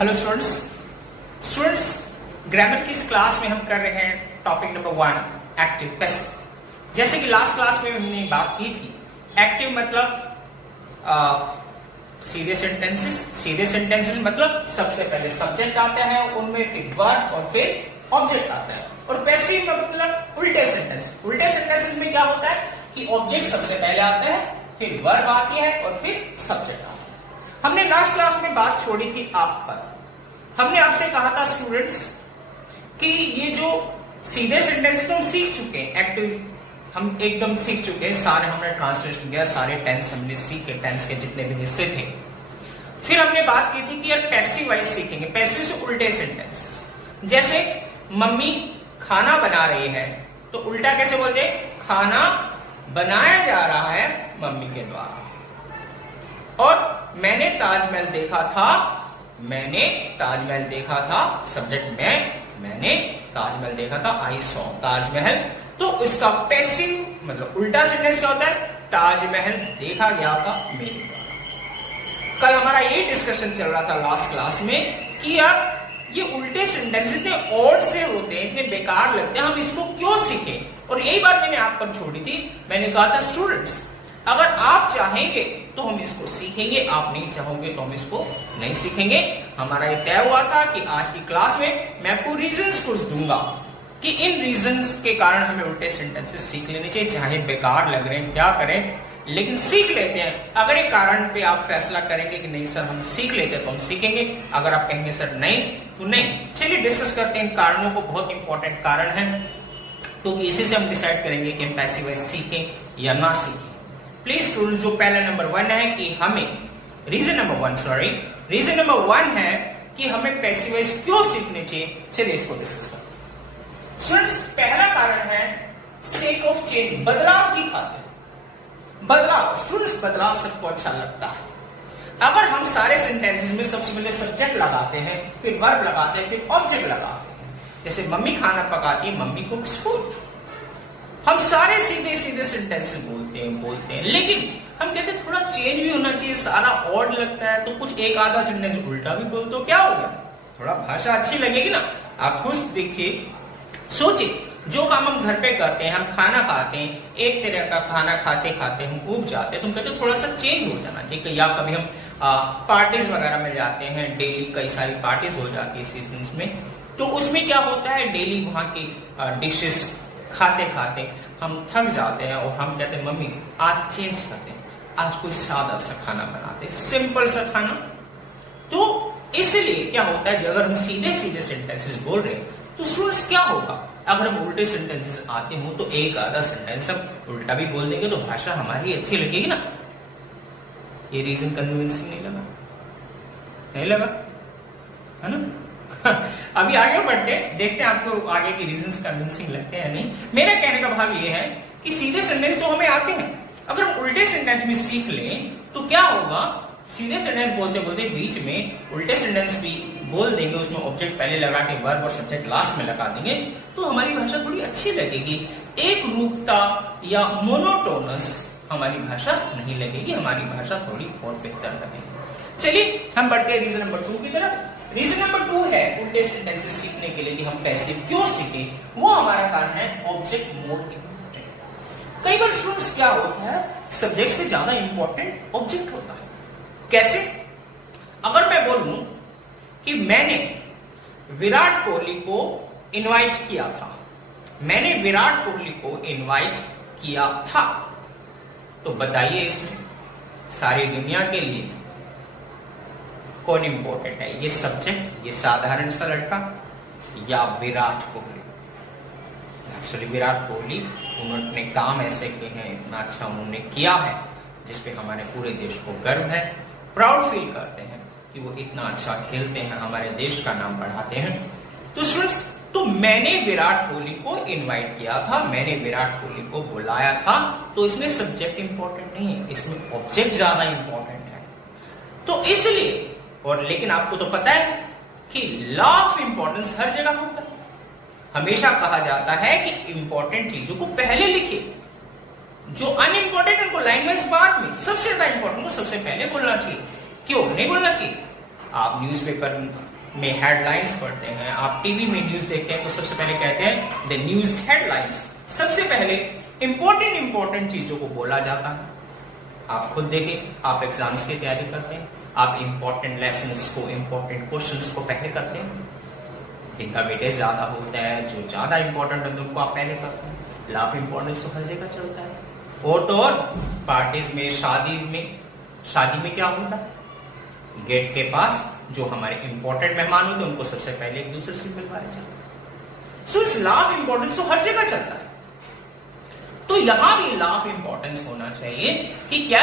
Hello students grammar की इस class में हम कर रहे हैं टॉपिक नंबर 1 एक्टिव पैसिव। जैसे कि लास्ट क्लास में हमने बात की थी, एक्टिव मतलब सीधे सेंटेंसेस मतलब सबसे पहले सब्जेक्ट आता है, उनमें फिर वर्ब और फिर ऑब्जेक्ट आता है। और पैसिव मतलब उल्टे सेंटेंसेस में क्या होता है कि ऑब्जेक्ट सबसे पहले आता है, फिर वर्ब आती है और फिर सब्जेक्ट आता है। हमने लास्ट क्लास में बात छोड़ी थी आप पर। हमने आपसे कहा था स्टूडेंट्स कि ये जो सीधे सेंटेंस तो हम सीख चुके हैं, एक्टिव हम एकदम सीख चुके हैं, सारे हमने ट्रांसलेशन किया, सारे टेंस हमने सीखे, टेंस के जितने भी हिस्से थे। फिर हमने बात की थी कि यार पैसिव वाइज सीखेंगे, पैसिव से उल्टे सेंटेंसेस। जैसे मम्मी खाना बना रही है तो उल्टा कैसे बोलते, खाना बनाया जा रहा है मम्मी के द्वारा। और मैंने ताजमहल देखा था, सब्जेक्ट मैंने ताजमहल देखा था, आई सॉ ताजमहल। तो उसका पैसिव मतलब उल्टा सेंटेंस क्या होता है, ताजमहल देखा गया था मेरे द्वारा। कल हमारा ये डिस्कशन चल रहा था लास्ट क्लास में कि यार ये उल्टे सेंटेंस इतने ऑड से होते हैं, इतने बेकार लगते हैं, हम इसको क्यों सीखें। और यही बात मैंने आप पर छोड़ी थी। मैंने कहा था स्टूडेंट्स अगर आप चाहेंगे तो हम इसको सीखेंगे, आप नहीं चाहोगे तो हम इसको नहीं सीखेंगे। हमारा ये तय हुआ था कि आज की क्लास में मैं आपको रीजंस कुछ दूंगा कि इन रीजंस के कारण हमें उल्टे सेंटेंसेस सीख लेने चाहिए, चाहे बेकार लग रहे हैं क्या करें, लेकिन सीख लेते हैं। अगर एक कारण पे आप फैसला करेंगे कि नहीं सर हम सीख लेते हैं तो हम सीखेंगे, अगर आप कहेंगे सर नहीं तो नहीं। चलिए डिस्कस करते हैं कारणों को, बहुत इंपॉर्टेंट कारण है, तो इसी से हम डिसाइड करेंगे कि हम पैसिव वॉइस सीखें या ना सीखें। प्लीज स्टूडेंट जो पहला नंबर 1 है कि हमें रीजन नंबर 1 है कि हमें पैसिव वॉइस क्यों सीखने चाहिए। चलिए इसको डिस्कस करते हैं। स्टूडेंट्स पहला कारण है सेक ऑफ चेंज, बदलाव की खातिर। बदलाव स्टूडेंट्स बदलाव सबको अच्छा लगता है। अगर हम सारे सेंटेंसेस में सबसे पहले सब्जेक्ट लगाते हैं, फिर वर्ब लगाते हैं, फिर ऑब्जेक्ट लगाते हैं, जैसे मम्मी खाना पकाती है, मम्मी कुक्स फूड, हम सारे सीधे सेंटेंसेस बोलते हैं, लेकिन हम कहते हैं थोड़ा चेंज भी होना चाहिए, सारा ऑड लगता है तो कुछ एक आधा सेंटेंस उल्टा भी बोल तो क्या हो गया, थोड़ा भाषा अच्छी लगेगी ना। आप खुद देखिए, सोचिए जो काम हम घर पे करते हैं, हम खाना खाते हैं, एक तरह का खाना खाते खाते हम ऊब जाते हैं, तो हम कहते हैं थोड़ा सा चेंज हो जाना चाहिए। या कभी हम पार्टीज वगैरह में जाते हैं, डेली कई सारी पार्टीज हो जाती है सीजन में, तो उसमें क्या होता है डेली वहां की डिशेस खाते खाते हम थक जाते हैं और हम कहते हैं मम्मी आज चेंज करते हैं, आज कोई सादा सा खाना बनाते हैं, सिंपल सा खाना। तो इसलिए क्या होता है कि अगर हम सीधे सेंटेंसेस बोल रहे हैं तो स्टूडेंट्स क्या होगा, अगर हम उल्टे सेंटेंसेस आते हो तो एक आधा सेंटेंस हम उल्टा भी बोल देंगे तो भाषा हमारी अच्छी लगेगी ना। ये रीजन कन्विंसिंग नहीं लगा है ना। अभी आगे बढ़ते देखते हैं आपको आगे के रीजंस कन्विंसिंग लगते हैं नहीं। मेरा कहने का भाव ये है कि सीधे सेंटेंस तो हमें आते हैं, अगर हम उल्टे सेंटेंस भी सीख लें तो क्या होगा, सीधे सेंटेंस बोलते बोलते बीच में उल्टे सेंटेंस भी बोल देंगे, उसमें ऑब्जेक्ट पहले लगा के वर्ब और सब्जेक्ट लास्ट में लगा देंगे, तो हमारी भाषा थोड़ी अच्छी लगेगी। एक रूपता या मोनोटोनस हमारी भाषा नहीं लगेगी, हमारी भाषा थोड़ी और बेहतर लगेगी। चलिए हम बढ़ते हैं रीजन नंबर 2 की तरफ। रीजन नंबर 2 है उल्टे सेंटेंसेस सीखने के लिए कि हम पैसिव क्यों सीखें, वो हमारा कारण है ऑब्जेक्ट मोर इंपॉर्टेंट। कई बार स्टूडेंट्स क्या होता है, सब्जेक्ट से ज्यादा इंपॉर्टेंट ऑब्जेक्ट होता है। कैसे, अगर मैं बोलूं कि मैंने विराट कोहली को इनवाइट किया था, मैंने विराट कोहली को इनवाइट किया था, तो बताइए इसमें सारी दुनिया के लिए कौन इंपॉर्टेंट है, ये सब्जेक्ट, ये साधारण सा लड़का या विराट कोहली। एक्चुअली विराट कोहली उन्होंने काम ऐसे किए हैं, इतना अच्छा उन्होंने किया है जिसपे हमारे पूरे देश को गर्व है, प्राउड फील करते हैं कि वो इतना अच्छा खेलते हैं, हमारे देश का नाम बढ़ाते हैं। तो स्टूडेंट्स तो मैंने विराट कोहली को इनवाइट किया था, मैंने विराट कोहली को बुलाया था, तो इसमें सब्जेक्ट इंपॉर्टेंट नहीं है, इसमें ऑब्जेक्ट ज्यादा इंपॉर्टेंट है। तो इसलिए और लेकिन आपको तो पता है कि लॉ ऑफ इंपॉर्टेंस हर जगह होता है। हमेशा कहा जाता है कि इंपॉर्टेंट चीजों को पहले लिखिए, जो अनइंपॉर्टेंट उनको लाइन वाइज बाद में, सबसे ज्यादा इंपॉर्टेंट को सबसे पहले बोलना चाहिए। क्यों नहीं बोलना चाहिए? आप न्यूज़पेपर में हेडलाइंस पढ़ते हैं, आप टीवी में न्यूज देखते हैं, तो सबसे पहले कहते हैं द न्यूज हेडलाइंस। सबसे पहले इंपॉर्टेंट चीजों को बोला जाता है। आप खुद देखें, आप एग्जाम्स की तैयारी करते हैं, आप इंपॉर्टेंट लेसन्स को, इंपॉर्टेंट क्वेश्चंस को पहले करते हैं, जिनका वेटेज ज्यादा होता है, जो ज्यादा इंपॉर्टेंट है उनको आप पहले करते हैं। लाफ इंपॉर्टेंस तो हर जगह चलता है। और पार्टीज में, शादी में क्या होता है, गेट के पास जो हमारे इंपॉर्टेंट मेहमान होते हैं उनको सबसे पहले एक दूसरे से मिलवाया जाता है। सो इस लाफ इंपॉर्टेंस तो हर जगह चलता है। तो यहां भी लाफ इंपॉर्टेंस होना चाहिए कि क्या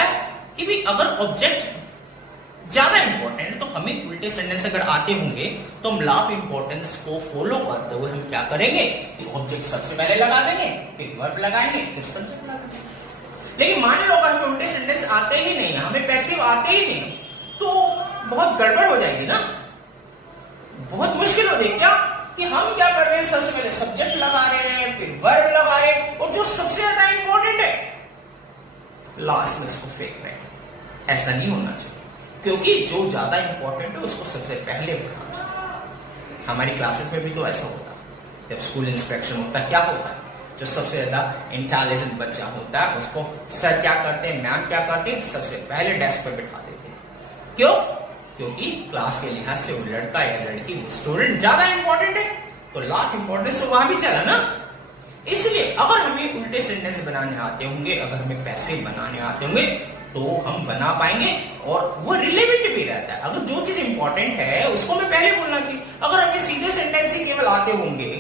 कि भी अगर ऑब्जेक्ट ज्यादा इंपॉर्टेंट है तो हमें उल्टे सेंटेंस अगर आते होंगे तो हम लाफ इंपॉर्टेंस को फॉलो करते हुए हम क्या करेंगे कि ऑब्जेक्ट सबसे पहले लगा देंगे, फिर वर्ब लगाएंगे, फिर सब्जेक्ट लगाएंगे। लेकिन मान लो अगर हमें उल्टे सेंटेंस आते ही नहीं, हमें पैसिव आते ही नहीं, तो बहुत गड़बड़ हो जाएगी ना, बहुत मुश्किल हो जाएगी। क्या कि हम क्या कर रहे हैं, सबसे पहले सब्जेक्ट लगा रहे हैं, फिर वर्ब लगा रहे हैं, और जो सबसे ज्यादा इंपॉर्टेंट है लास्ट में इसको फेंक रहे हैं। ऐसा नहीं होना चाहिए, क्योंकि जो ज्यादा इंपॉर्टेंट है उसको सबसे पहले बोलना चाहिए। हमारी क्लासेस में भी तो ऐसा होता है, जब स्कूल इंस्पेक्शन होता है क्या होता है, जो सबसे ज्यादा इंटेलिजेंट बच्चा होता है उसको सर क्या करते हैं, मैम क्या करते हैं, सबसे पहले डेस्क पर बिठा देते हैं। क्यों? क्योंकि क्लास के लिहाज से वो लड़का या लड़की, वो स्टूडेंट ज्यादा इंपॉर्टेंट है, तो लास्ट इंपॉर्टेंस तो वहां भी चला ना। इसलिए अगर हमें उल्टे सेंटेंस बनाने आते होंगे, अगर हमें पैसिव बनाने आते होंगे, तो हम बना पाएंगे और वो रिलेवेंट भी रहता है। अगर जो चीज इंपॉर्टेंट है उसको हमें पहले बोलना चाहिए। अगर हमें सीधे सेंटेंस ही केवल आते होंगे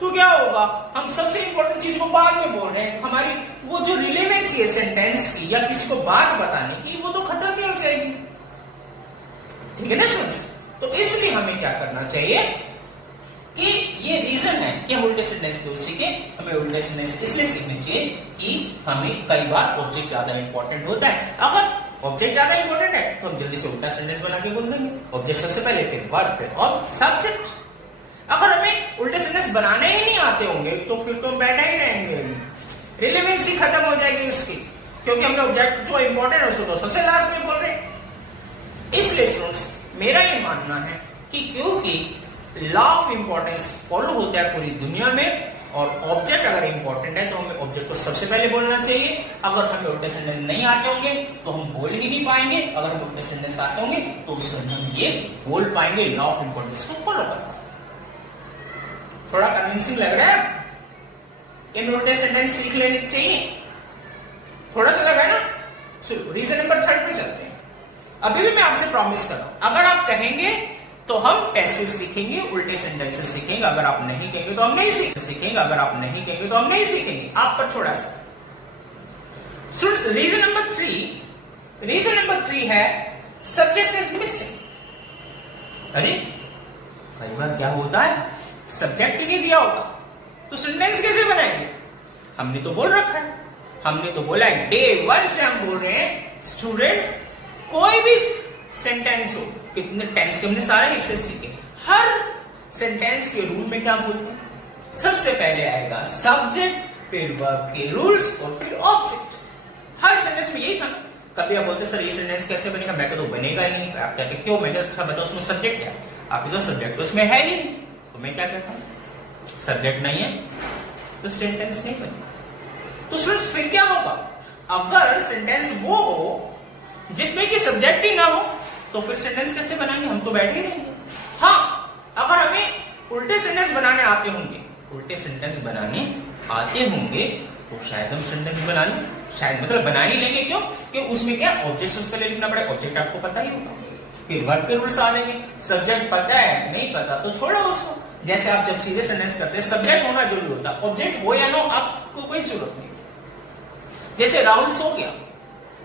तो क्या होगा, हम सबसे इंपॉर्टेंट चीज को बाद में बोल रहे हैं, हमारी वो जो रिलेवेंसी है सेंटेंस की या किसी को बात बताने की, वो तो खत्म ही हो जाएगी। ठीक है ना स्टूडेंट्स? तो इसलिए हमें क्या करना चाहिए कि ये रीजन है कि हम उल्टे सेंटेंस क्यों सीखें। हमें उल्टे सेंटेंस इसलिए सीखने चाहिए कि हमें कई बार ऑब्जेक्ट ज्यादा इंपॉर्टेंट होता है। अगर ऑब्जेक्ट ज्यादा इंपॉर्टेंट है तो हम जल्दी से उल्टा सेंटेंस बना के बोल देंगे, ऑब्जेक्ट सबसे पहले, फिर वर्ब, फिर और सब्जेक्ट। अगर हमें उल्टे सेंटेंस बनाने ही नहीं आते होंगे तो फिर तो हम बैठा ही रहेंगे, रिलेवेंसी खत्म हो जाएगी उसकी, क्योंकि हमने ऑब्जेक्ट जो इंपॉर्टेंट है उसको तो सबसे लास्ट में बोल रहे हैं। इसलिए स्टूडेंट्स मेरा ये मानना है कि क्योंकि लॉ ऑफ इंपॉर्टेंस फॉलो होता है पूरी दुनिया में, और ऑब्जेक्ट अगर इंपॉर्टेंट है तो हमें ऑब्जेक्ट को सबसे पहले बोलना चाहिए। अगर हमें उल्टे सेंटेंस नहीं आते होंगे तो हम बोल ही नहीं पाएंगे, अगर हमें उल्टे सेंटेंस आते होंगे तो उससे हम ये बोल पाएंगे, लॉ ऑफ इंपॉर्टेंस को फॉलो कर पाएंगे। थोड़ा कन्विंसिंग लग रहा है? ये उल्टे सेंटेंस सीख लेने चाहिए, थोड़ा सा लग रहा है ना? चलो रीजन नंबर 3 पे चलते हैं। अभी भी मैं आपसे प्रॉमिस कर रहा हूं, अगर आप कहेंगे तो हम पैसिव सीखेंगे, उल्टे सेंटेंसेस सीखेंगे, अगर आप नहीं कहेंगे तो हम नहीं सीखेंगे, अगर आप नहीं कहेंगे तो हम नहीं सीखेंगे। आप पर थोड़ा सा रीजन नंबर 3 है सब्जेक्ट इज मिसिंग। अरे कई बार क्या होता है, सब्जेक्ट नहीं दिया होगा तो सेंटेंस कैसे बनाएंगे? हमने तो बोल रखा है, हमने तो बोला है डे 1 से हम बोल रहे हैं स्टूडेंट कोई भी सेंटेंस हो, कितने टेंस के हमने सारे हिस्से सीखे, हर सेंटेंस के रूल में क्या बोलते हैं, सबसे पहले आएगा सब्जेक्ट, फिर वर्ब के रूल्स और फिर ऑब्जेक्ट। हर सेंटेंस में यही था। कभी आप बोलते सर ये सेंटेंस कैसे बनेगा, मैं कहता बनेगा ही नहीं। आप कहते क्यों? मैंने अच्छा बताओ उसमें सब्जेक्ट है, आप तो सब्जेक्ट उसमें है ही नहीं, तो मैं क्या कहता हूं सब्जेक्ट नहीं है तो सेंटेंस नहीं बनेगा। तो फिर क्या होगा, अगर सेंटेंस वो हो जिसमें कि सब्जेक्ट ही ना हो तो फिर सेंटेंस कैसे बनाएंगे, हम तो बैठे ही रहेंगे। हाँ, अगर हमें उल्टे सेंटेंस बनाने आते होंगे, तो शायद हम सेंटेंस बना लें, शायद मतलब बना ही लेंगे। क्यों? कि उसमें क्या ऑब्जेक्ट उसके लिए लिखना पड़ेगा, ऑब्जेक्ट आपको पता ही होगा, फिर वर्ब के रूल्स आ जाएंगे। सब्जेक्ट पता है, नहीं पता तो छोड़ो उसको। जैसे आप जब सीधे सेंटेंस करते हैं सब्जेक्ट होना जरूरी होता है, ऑब्जेक्ट हो या ना हो आपको कोई जरूरत नहीं। जैसे राहुल सो गया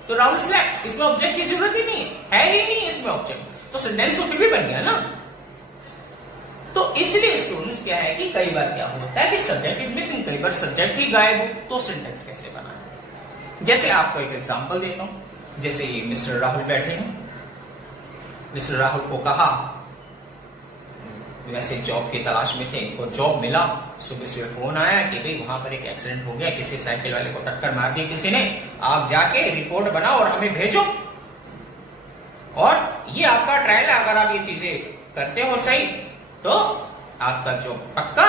तो राहुल स्लेप्ट, इसमें ऑब्जेक्ट की जरूरत ही नहीं है ही नहीं इसमें ऑब्जेक्ट, तो सेंटेंस तो फिर भी बन गया ना। तो इसलिए स्टूडेंट्स क्या है कि कई बार क्या होता है कि सब्जेक्ट इज मिसिंग, कई बार सब्जेक्ट ही गायब हो तो सेंटेंस कैसे बनाए। जैसे आपको एक एग्जांपल देता हूं, जैसे ये मिस्टर राहुल बैठे हैं, मिस्टर राहुल को कहा, वैसे जॉब की तलाश में थे, इनको जॉब मिला, सुबह सुबह फोन आया कि भाई वहां पर एक एक्सीडेंट हो गया, किसी साइकिल वाले को टक्कर मार दी किसी ने, आप जाके रिपोर्ट बनाओ और हमें भेजो, और ये आपका ट्रायल है, अगर आप ये चीजें करते हो सही तो आपका जॉब पक्का।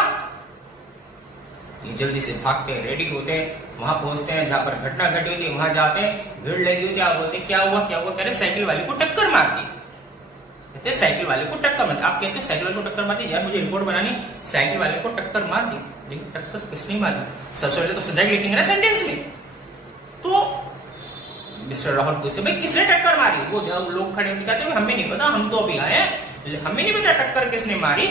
ये जल्दी से भागते हैं, रेडी होते हैं, वहां पहुंचते हैं जहां पर घटना घटी होती है, वहां जाते हैं, भीड़ लगी होती है, आप बोलते क्या हुआ क्या हुआ, कह रहे साइकिल वाले को टक्कर मार दी। कहते साइकिल वाले को टक्कर मार दी। आप कहते हो साइकिल वाले को टक्कर मार दी, यार मुझे रिपोर्ट बनानी, साइकिल वाले को टक्कर मार दी, लेकिन टक्कर किसने मारी? सबसे पहले तो सब्जेक्ट लिखेंगे ना सेंटेंस में। तो मिस्टर राहुल पूछते भाई किसने टक्कर मारी? वो जब लोग खड़े होकर कहते हैं हमें नहीं पता, हम तो अभी आए हैं, हमें नहीं पता टक्कर किसने मारी,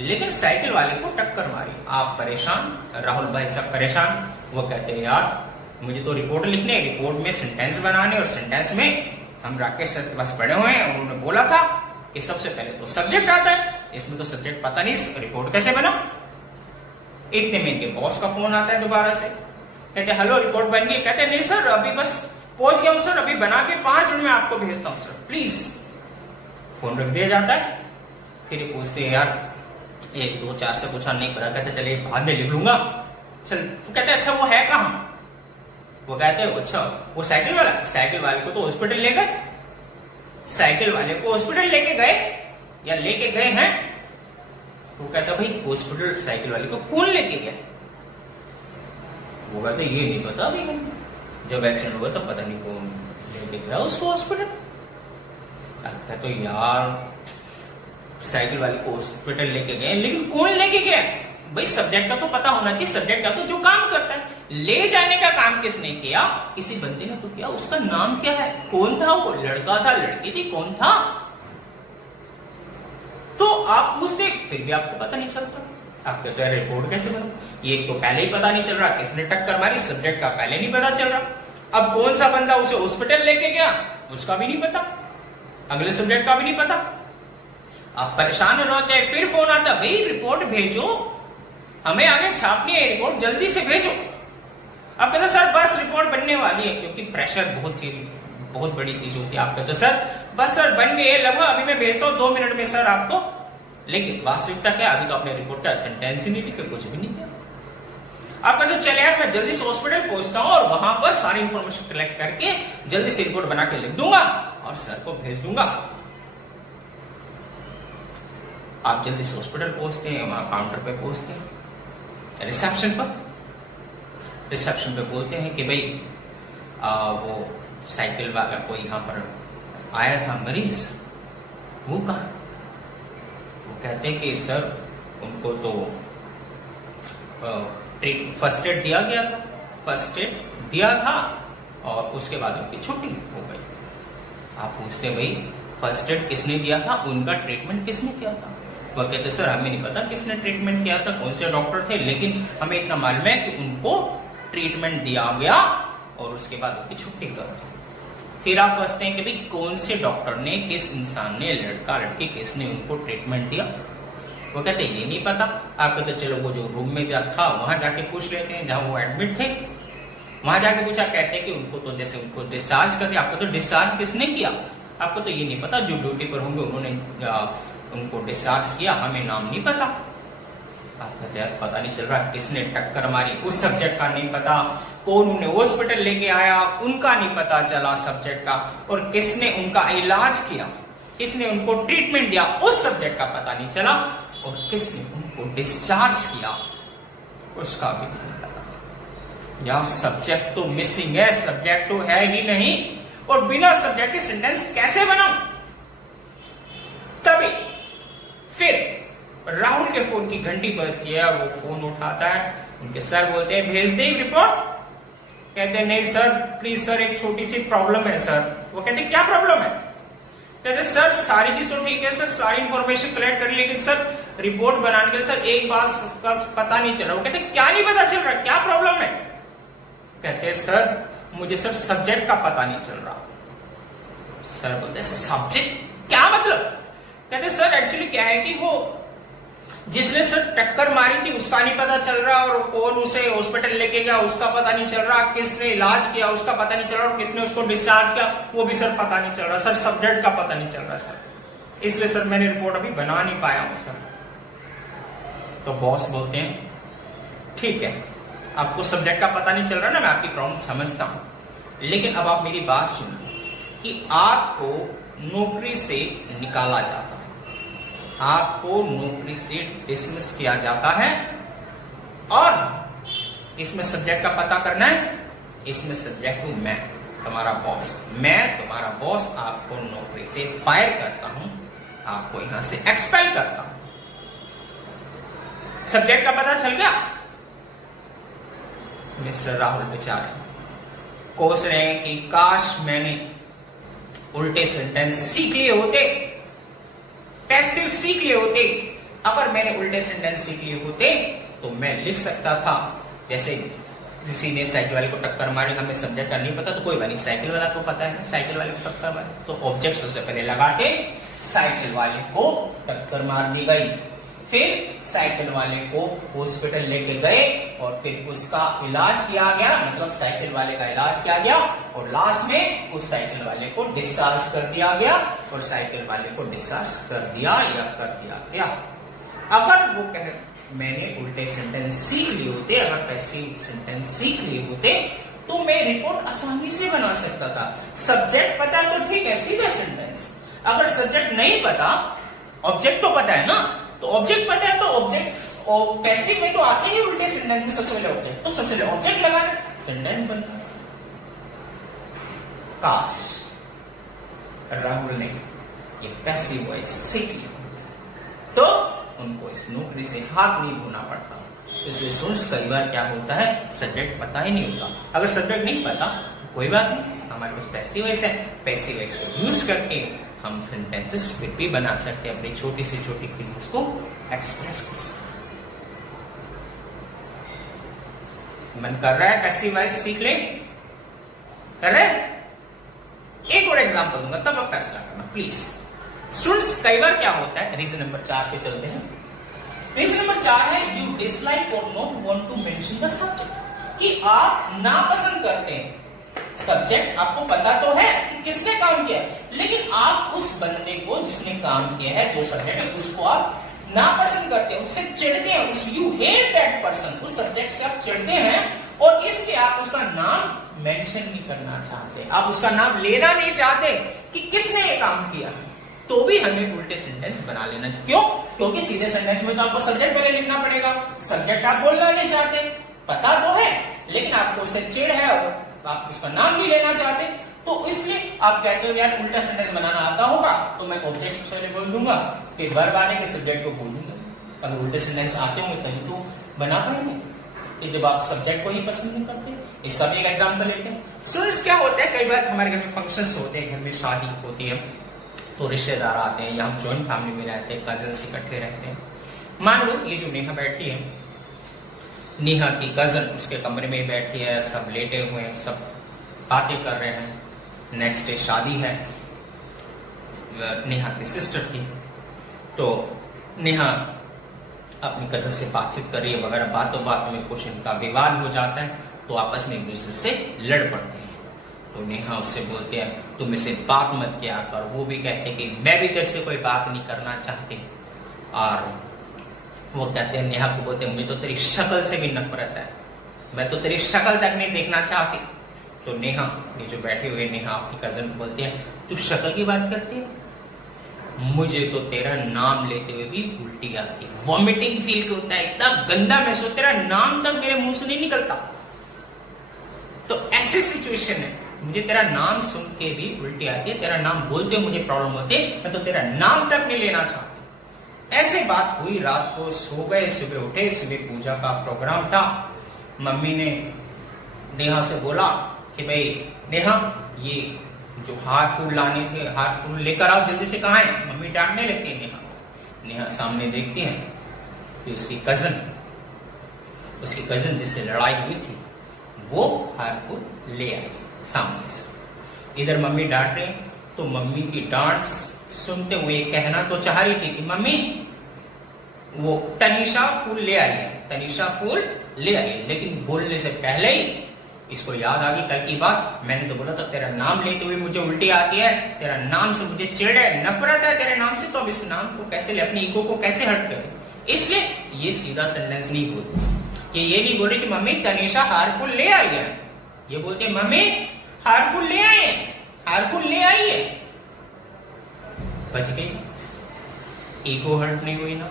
लेकिन साइकिल वाले को टक्कर मारी। आप परेशान, राहुल भाई सब परेशान। वो कहते हैं यार मुझे तो रिपोर्ट लिखने, रिपोर्ट में सेंटेंस बनाने, और सेंटेंस में हम राकेश सर के पास पढ़े हुए हैं, उन्होंने बोला था कि सबसे पहले तो सब्जेक्ट आता है, इसमें तो सब्जेक्ट पता नहीं, रिपोर्ट कैसे बना? इतने में इनके बॉस का फोन आता है दोबारा से, कहते हेलो रिपोर्ट बन गई। कहते नहीं सर अभी बस पहुंच गया हूं सर, अभी बना के 5 मिनट में आपको भेजता हूं सर, प्लीज। फोन रख दिया जाता है। फिर ये पूछते हैं यार 1 2 4 से पूछा नहीं पड़ा, कहते चलिए बाद में लिख लूंगा। चल कहते अच्छा वो है कहां? वो कहते हैं अच्छा वो साइकिल वाले को तो हॉस्पिटल ले गए, साइकिल वाले को हॉस्पिटल लेके गए या लेके गए हैं? वो कहता भाई हॉस्पिटल साइकिल वाले को कौन लेके गया? वो कहते ये नहीं पता, अभी जब एक्सीडेंट हुआ तो पता नहीं कौन लेके गया उसको हॉस्पिटल। तो यार साइकिल वाले को हॉस्पिटल लेके गए, लेकिन कौन लेके गया? भाई सब्जेक्ट का तो पता होना चाहिए, सब्जेक्ट का तो जो काम करता है, ले जाने का काम किसने किया? किसी बंदे ने तो किया। उसका नाम क्या है? कौन था वो? लड़का था, लड़की थी, कौन था? तो आप पूछते फिर भी आपको पता नहीं चलता। आप कहते हैं रिपोर्ट कैसे बना? ये तो पहले ही पता नहीं चल रहा किसने टक्कर मारी, सब्जेक्ट का पहले नहीं पता चल रहा। अब कौन सा बंदा उसे हॉस्पिटल लेके गया उसका भी नहीं पता, अगले सब्जेक्ट का भी नहीं पता। आप परेशान होते हैं। फिर फोन आता भाई रिपोर्ट भेजो, हमें आगे छापनी है रिपोर्ट, जल्दी से भेजो। आप कहते सर बस रिपोर्ट बनने वाली है, क्योंकि प्रेशर बहुत बड़ी चीज होती है। आप कहते सर बस सर बन गई है लगभग, अभी मैं भेजता हूं 2 मिनट में सर आपको। लेकिन वास्तविकता क्या? अभी तो आपने रिपोर्ट का सेंटेंस ही नहीं लिखा, कुछ भी नहीं किया। आप कहते चले यार मैं जल्दी से हॉस्पिटल पहुंचता हूं और वहां पर सारी इंफॉर्मेशन कलेक्ट करके जल्दी से रिपोर्ट बना के लिख दूंगा और सर को भेज दूंगा। आप जल्दी से हॉस्पिटल पहुंचते हैं, वहां काउंटर पे पहुंचते हैं, रिसेप्शन पे बोलते हैं कि भाई वो साइकिल वाला कोई यहाँ पर आया था मरीज, वो कहा? वो कहते हैं कि सर उनको तो फर्स्ट एड दिया गया था, फर्स्ट एड दिया था और उसके बाद उनकी छुट्टी हो गई। आप पूछते हैं भाई फर्स्ट एड किसने दिया था, उनका ट्रीटमेंट किसने किया था? वो कहते सर हमें नहीं पता किसने ट्रीटमेंट किया था, कौन से डॉक्टर थे, लेकिन हमें इतना मालूम है कि उनको ट्रीटमेंट दिया गया और उसके बाद उनकी छुट्टी कर दी। फिर आप पूछते हैं कि भाई कौन से डॉक्टर ने, किस इंसान ने, लड़का लड़की किसने उनको ट्रीटमेंट दिया? वो कहते ये नहीं पता। आप कहते चलो वो जो रूम में था वहां जाके पूछ लेते हैं जहां वो एडमिट थे, वहां जाके पूछा। कहते हैं कि उनको तो जैसे उनको डिस्चार्ज कर दिया। आपको तो डिस्चार्ज किसने किया? आपको तो ये नहीं पता, जो ड्यूटी पर होंगे उन्होंने उनको डिस्चार्ज किया, हमें नाम नहीं पता। आप कहते यार पता नहीं चल रहा किसने टक्कर मारी, उस सब्जेक्ट का नहीं पता, कौन उन्हें हॉस्पिटल लेके आया उनका नहीं पता चला सब्जेक्ट का, और किसने उनका इलाज किया, किसने उनको ट्रीटमेंट दिया उस सब्जेक्ट का पता नहीं चला, और किसने उनको डिस्चार्ज किया उसका भी नहीं पता। यार सब्जेक्ट तो मिसिंग है, सब्जेक्ट तो है ही नहीं, और बिना सब्जेक्ट के सेंटेंस कैसे बनाऊं? तभी फिर राहुल के फोन की घंटी बजती है, वो फोन उठाता है। उनके सर बोलते हैं भेज दे रिपोर्ट। कहते हैं नहीं सर प्लीज सर एक छोटी सी प्रॉब्लम है सर। वो कहते क्या प्रॉब्लम है? कहते सर सारी चीज तो ठीक है सर, सारी इंफॉर्मेशन कलेक्ट कर ली, लेकिन सर रिपोर्ट बनाने के लिए सर एक बात का पता नहीं चल रहा। वो कहते क्या नहीं पता चल रहा, क्या प्रॉब्लम है? कहते सर मुझे सर सब्जेक्ट का पता नहीं चल रहा। सर बोलते सब्जेक्ट क्या मतलब? कहते सर एक्चुअली क्या है कि वो जिसने सर टक्कर मारी थी उसका नहीं पता चल रहा, और कौन उसे हॉस्पिटल लेके गया उसका पता नहीं चल रहा, किसने इलाज किया उसका पता नहीं चल रहा, और किसने उसको डिस्चार्ज किया वो भी सर पता नहीं चल रहा। सर सब्जेक्ट का पता नहीं चल रहा सर, इसलिए सर मैंने रिपोर्ट अभी बना नहीं पाया हूं सर। तो बॉस बोलते हैं ठीक है आपको सब्जेक्ट का पता नहीं चल रहा ना, मैं आपकी प्रॉब्लम समझता हूं, लेकिन अब आप मेरी बात सुनिए कि आपको नौकरी से निकाला जाता है, आपको नौकरी से डिसमिस किया जाता है। और इसमें सब्जेक्ट का पता करना है। इसमें सब्जेक्ट हूं मैं, तुम्हारा बॉस। मैं तुम्हारा बॉस आपको नौकरी से फायर करता हूं, आपको यहां से एक्सपेल करता हूं। सब्जेक्ट का पता चल गया। मिस्टर राहुल बेचारे कोस रहे हैं कि काश मैंने उल्टे सेंटेंस सीख लिए होते, पैसिव सीख लिए होते। अगर मैंने उल्टे सेंटेंस सीख लिए होते तो मैं लिख सकता था, जैसे किसी ने साइकिल वाले को टक्कर मारी, हमें सब्जेक्ट का नहीं पता तो कोई बात नहीं, साइकिल वाला को पता है साइकिल वाले को टक्कर मारी, तो ऑब्जेक्ट सबसे पहले लगाते साइकिल वाले को टक्कर मार दी गई। फिर साइकिल वाले को हॉस्पिटल लेके गए और फिर उसका इलाज किया गया, मतलब साइकिल वाले का इलाज किया गया और लास्ट में उस साइकिल वाले को डिस्चार्ज कर दिया गया और साइकिल वाले को डिस्चार्ज कर दिया या कर दिया गया। अगर वो कहे मैंने उल्टे सेंटेंस सीख लिए होते, अगर पैसिव सेंटेंस सीख लिए होते तो मैं रिपोर्ट आसानी से बना सकता था। सब्जेक्ट पता है तो ठीक है, सीधा सेंटेंस। अगर सब्जेक्ट नहीं पता, ऑब्जेक्ट तो पता है ना, तो ऑब्जेक्ट पता है तो ऑब्जेक्ट और पैसिव में तो आते ही उल्टे सेंटेंस में सबसे पहले ऑब्जेक्ट, तो सबसे पहले ऑब्जेक्ट लगाना, सेंटेंस बनता। काश राहुल ने ये पैसिव वॉइस सीख ली तो उनको इस नौकरी से हाथ नहीं धोना पड़ता। इसलिए स्टूडेंट्स कई बार क्या होता है, सब्जेक्ट पता ही नहीं होता। अगर सब्जेक्ट नहीं पता कोई बात नहीं, हमारे पास पैसिव वॉइस है, पैसिव वॉइस को यूज करके हम सेंटेंसेस फिर भी बना सकते हैं, अपनी छोटी से छोटी फीलिंग्स को एक्सप्रेस कर सकते। मन कर रहा है पैसिव वॉइस सीख ले, कर रहे? एक और एग्जांपल दूंगा तब आप फैसला करना प्लीज। स्टूडेंट्स कई बार क्या होता है, रीजन नंबर 4 पे चलते हैं। रीजन नंबर 4 है you dislike or not want to mention the subject, कि आप नापसंद करते हैं। सब्जेक्ट आपको पता तो है कि किसने काम किया, लेकिन आप उस बंदे को जिसने काम किया है, जो सब्जेक्ट है, उसको आप नापसंद करते हैं, उससे चिढ़ते हैं, उस यू हेट दैट पर्सन, उस सब्जेक्ट से आप चिढ़ते हैं और इसलिए आप उसका नाम मेंशन नहीं करना चाहते, आप उसका नाम लेना नहीं चाहते कि किसने ये काम किया। तो भी हमें उल्टे सेंटेंस बना लेना चाहिए। क्यों? क्योंकि सीधे सेंटेंस में तो आपको सब्जेक्ट पहले लिखना पड़ेगा, सब्जेक्ट आप बोलना नहीं चाहते, पता तो है लेकिन आपको उससे चिढ़ है और आप उसका नाम नहीं लेना चाहते, तो इसलिए आप कहते हो यार उल्टा सेंटेंस बनाना आता होगा तो मैं ऑब्जेक्ट सबसे पहले बोल दूंगा, फिर वर्ब आने के सब्जेक्ट को बोल दूंगा। अगर उल्टे सेंटेंस आते होंगे तभी तो बना पाएंगे, ये जब आप सब्जेक्ट को ही पसंद नहीं करते। इसका भी एक एग्जाम्पल लेते हैं। स्टूडेंट्स क्या होता है, कई बार हमारे घर में फंक्शंस होते हैं, घर में शादी होती है तो रिश्तेदार आते हैं या हम जॉइंट फैमिली में रहते हैं, कजन्स इकट्ठे रहते हैं। मान लो ये जो नेहा बैठी है, नेहा की कजन उसके कमरे में बैठी है, सब लेटे हुए हैं, सब बातें कर रहे हैं। नेक्स्ट डे शादी है नेहा की सिस्टर की, तो नेहा अपनी कजन से बातचीत कर रही है वगैरह, बातों बात में कुछ इनका विवाद हो जाता है तो आपस में एक दूसरे से लड़ पड़ते हैं। तो नेहा उससे बोलते हैं तुम इसे बात मत किया कर, वो भी कहते हैं कि मैं भी तेरे से कोई बात नहीं करना चाहती, और वो कहते हैं नेहा को बोलते हैं मुझे तो तेरी शक्ल से भी नफरत है, मैं तो तेरी शक्ल तक नहीं देखना चाहती। तो नेहा, ये जो बैठे हुए नेहा अपनी कजन को बोलती है तू शक्ल की बात करती है, मुझे तो तेरा नाम लेते हुए भी उल्टी आती है, वॉमिटिंग फील होता है, इतना गंदा महसूस, तेरा नाम तक मेरे मुंह से नहीं निकलता। तो ऐसी सिचुएशन है, मुझे तेरा नाम सुन के भी उल्टी आती है, तेरा नाम बोलते हुए मुझे प्रॉब्लम होती है, मैं तो तेरा नाम तक नहीं लेना चाहती। ऐसे बात हुई, रात को सो गए, सुबह उठे, सुबह पूजा का प्रोग्राम था। मम्मी ने नेहा से बोला कि भाई नेहा ये जो हार फूल लाने थे, हार फूल लेकर आओ जल्दी से, कहाँ है? मम्मी डांटने लगती है नेहा। नेहा सामने देखती है कि उसकी कजन जिससे लड़ाई हुई थी वो हार फूल ले आई सामने से। इधर मम्मी डांट रही, तो मम्मी की डांट सुनते हुए कहना तो चाह रही थी कि मम्मी वो तनीषा फूल ले आई है, तनीषा फूल ले आई है, लेकिन बोलने से पहले ही इसको याद आ गई कल की बात, मैंने तो बोला था तेरा नाम लेते हुए मुझे उल्टी आती है, तेरा नाम से मुझे चिढ़ है, नफरत है तेरे नाम से, तो अब इस नाम को कैसे ले, अपनी ईगो को कैसे हर्ट करे। इसलिए ये सीधा सेंटेंस नहीं बोलती, कि ये नहीं बोल रही कि मम्मी तनीषा हार फूल ले आई है, ये बोलते हैं मम्मी हार फूल ले आई है, हार फूल ले आई है। बच गई। ईगो हर्ट नहीं हुई ना?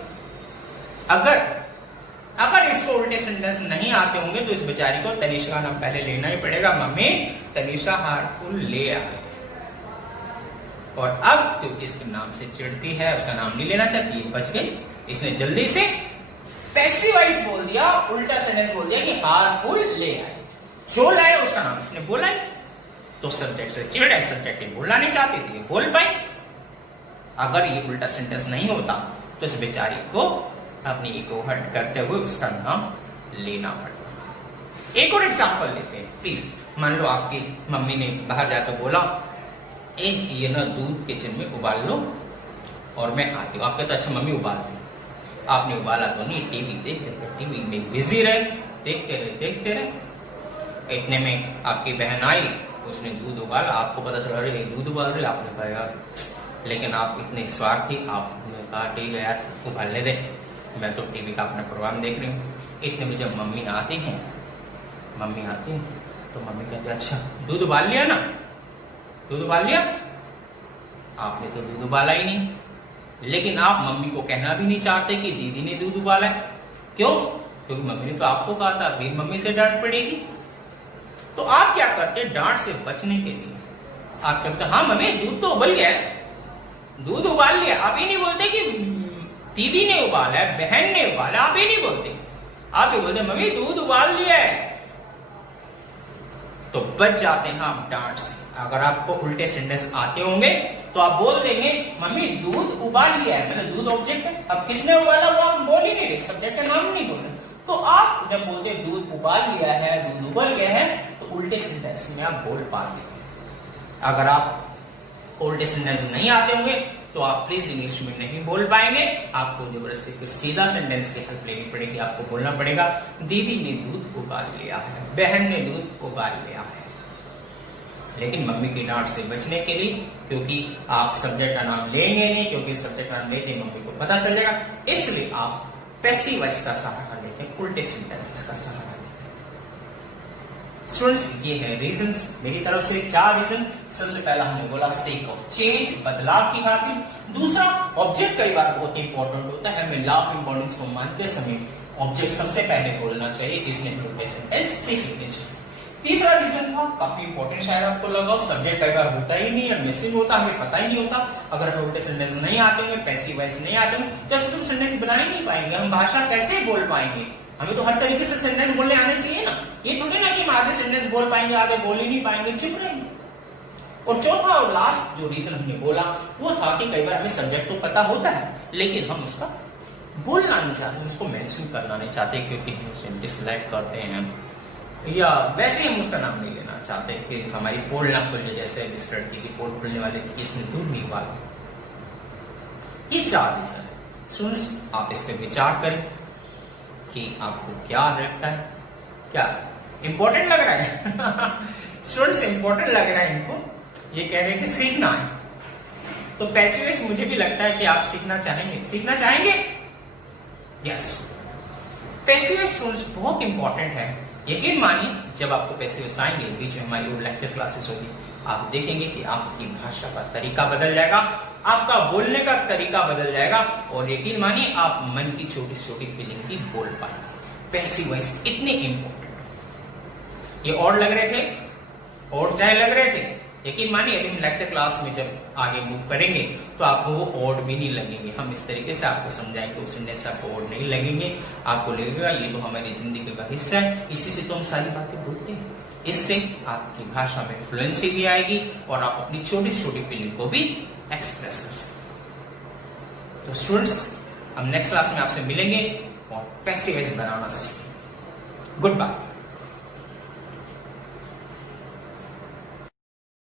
अगर इसको उल्टे सेंटेंस नहीं आते होंगे तो इस बेचारी को तनीषा का नाम पहले लेना ही पड़ेगा। मम्मी तनीषा हार्टफुल ले आए। और अब क्योंकि इसके नाम से चिढ़ती है, उसका नाम नहीं लेना चाहती, बच गई। इसने जल्दी से पैसिव वॉइस बोल दिया, उल्टा सेंटेंस बोल दिया कि हार्टफुल ले आए। जो लाया उसका नाम इसने बोला ही, तो सब्जेक्ट से चिढ़ है, सब्जेक्ट बोलना नहीं चाहती थी, बोल पाई। अगर ये उल्टा सेंटेंस नहीं होता तो इस बेचारी को अपनी ईगो हर्ट करते हुए उसका नाम लेना पड़ता। एक और एग्जांपल लेते हैं प्लीज। मान लो आपकी मम्मी ने बाहर जाकर बोला, ये ना दूध किचन में उबाल लो और मैं आती हूँ। आप कहते अच्छा मम्मी उबाल दो। आपने उबाला तो नहीं, टीवी देखते थे, टीवी में बिजी रहे, देखते रहे। इतने में आपकी बहन आई, उसने दूध उबाला, आपको पता चला रही दूध उबाल रही। आपने कहा यार, लेकिन आप इतने स्वार्थी, आपने कहा ठीक है यार उबालने दे, मैं तो टीवी का अपना प्रोग्राम देख रही हूँ। इतने में जब मम्मी आती है तो मम्मी कहती है अच्छा दूध उबाल लिया ना, दूध उबाल लिया? आपने तो दूध उबाला ही नहीं। लेकिन आप मम्मी को कहना भी नहीं चाहते कि दीदी ने दूध उबाला है। क्यों? क्योंकि मम्मी ने तो आपको कहा था, फिर मम्मी से डांट पड़ेगी। तो आप क्या करते? डांट से बचने के लिए आप कहते हाँ मम्मी दूध तो उबल गया है, दूध उबाल लिया। आप ये नहीं बोलते कि दीदी ने उबाला है, बहन ने उबाला, आप ये नहीं बोलते। आप ये बोलते मम्मी दूध उबाल लिया है। तो बच जाते हैं आप डांट से। अगर आपको उल्टे सेंटेंस आते होंगे तो आप बोल देंगे मम्मी दूध उबाल लिया है, मतलब दूध ऑब्जेक्ट है। अब किसने उबाला वो आप बोल ही नहीं रहे, सब्जेक्ट का नाम नहीं बोल रहे। तो आप जब बोलते दूध उबाल लिया है, दूध उबल गया है, तो उल्टे सेंटेंस में आप बोल पाते हैं। अगर आप उल्टे सेंटेंस नहीं आते होंगे तो आप प्लीज इंग्लिश में नहीं बोल पाएंगे। आपको जबरदस्ती फिर सीधा सेंटेंस की हेल्प लेनी पड़ेगी। आपको बोलना पड़ेगा दीदी ने दूध उबाल लिया है, बहन ने दूध उबाल लिया है। लेकिन मम्मी की डांट से बचने के लिए, क्योंकि आप सब्जेक्ट का नाम लेंगे नहीं, क्योंकि सब्जेक्ट का नाम लेते मम्मी को पता चल जाएगा, इसलिए आप पैसिव वॉइस का सहारा लेते हैं, उल्टे सेंटेंसेस का सहारा लेते हैं। स्टूडेंट्स ये है रीजंस मेरी तरफ से, 4 रीजन। सबसे पहला हमने बोला सेक ऑफ चेंज, बदलाव की खातिर। दूसरा ऑब्जेक्ट कई बार बहुत इंपॉर्टेंट होता है, हमें लॉ ऑफ इंपॉर्टेंस को मानते समय ऑब्जेक्ट सबसे पहले बोलना चाहिए, इसलिए उल्टे सेंटेंस सीखने चाहिए। तीसरा रीजन था काफी इंपॉर्टेंट, शायद आपको लगा सब्जेक्ट कई बार होता ही नहीं है, मिसिंग होता, हमें पता ही नहीं होता। अगर हमें उल्टे सेंटेंस नहीं आते होंगे, पैसिव वॉइस नहीं आते होंगे, तो हम सेंटेंस बना ही नहीं पाएंगे, हम भाषा कैसे बोल पाएंगे? हमें तो हर तरीके से सेंटेंस बोलने आने चाहिए ना। ये थोड़ी ना कि हम आधे सेंटेंस बोल पाएंगे, आधे बोल ही नहीं पाएंगे, चुप रहेंगे। और चौथा और लास्ट जो रीजन हमने बोला वो था कि कई बार हमें सब्जेक्ट तो पता होता है लेकिन हम उसका बोलना नहीं चाहते, उसको मेंशन करना नहीं चाहते, क्योंकि हम उसे डिसलाइक करते हैं या वैसे हम उसका नाम नहीं लेना चाहते कि हमारी पोल ना खुले, जैसे इस लड़की की पोल खुलने वाली थी कि इसने दूध नहीं उबाला। ये 4 रीजन है। स्टूडेंट्स आप इस पर विचार करें कि आपको क्या लगता है, क्या इंपॉर्टेंट लग रहा है? स्टूडेंट्स इंपॉर्टेंट लग रहा है इनको, ये कह रहे हैं कि सीखना है। तो पैसिव वॉइस मुझे भी लगता है कि आप सीखना चाहेंगे। यस, पैसिव वॉइस स्टूडेंट्स बहुत इंपॉर्टेंट है। यकीन मानिए जब आपको पैसिव वॉइस आएंगे, बीच में हमारी लेक्चर क्लासेस होगी, आप देखेंगे कि आपकी भाषा का तरीका बदल जाएगा, आपका बोलने का तरीका बदल जाएगा, और यकीन मानिए आप मन की छोटी छोटी फीलिंग भी बोल पाएंगे। पैसिव वॉइस इतने इंपॉर्टेंट। ये और लग रहे थे, और चाहे लग रहे थे, यकीन मानिए यदि हम लेक्चर क्लास में जब आगे मूव करेंगे तो आपको वो ओड भी नहीं लगेंगे। हम इस तरीके से आपको समझाएंगे, उस सेंटेंस आपको ओड नहीं लगेंगे, आपको लगेगा ये तो हमारी जिंदगी का हिस्सा है, इसी से तो हम सारी बातें बोलते हैं। इससे आपकी भाषा में फ्लुएंसी भी आएगी और आप अपनी छोटी छोटी फीलिंग को भी एक्सप्रेस कर सकते। तो स्टूडेंट्स हम नेक्स्ट क्लास में आपसे मिलेंगे और पैसिव वॉइस बनाना सीखेंगे। Good bye.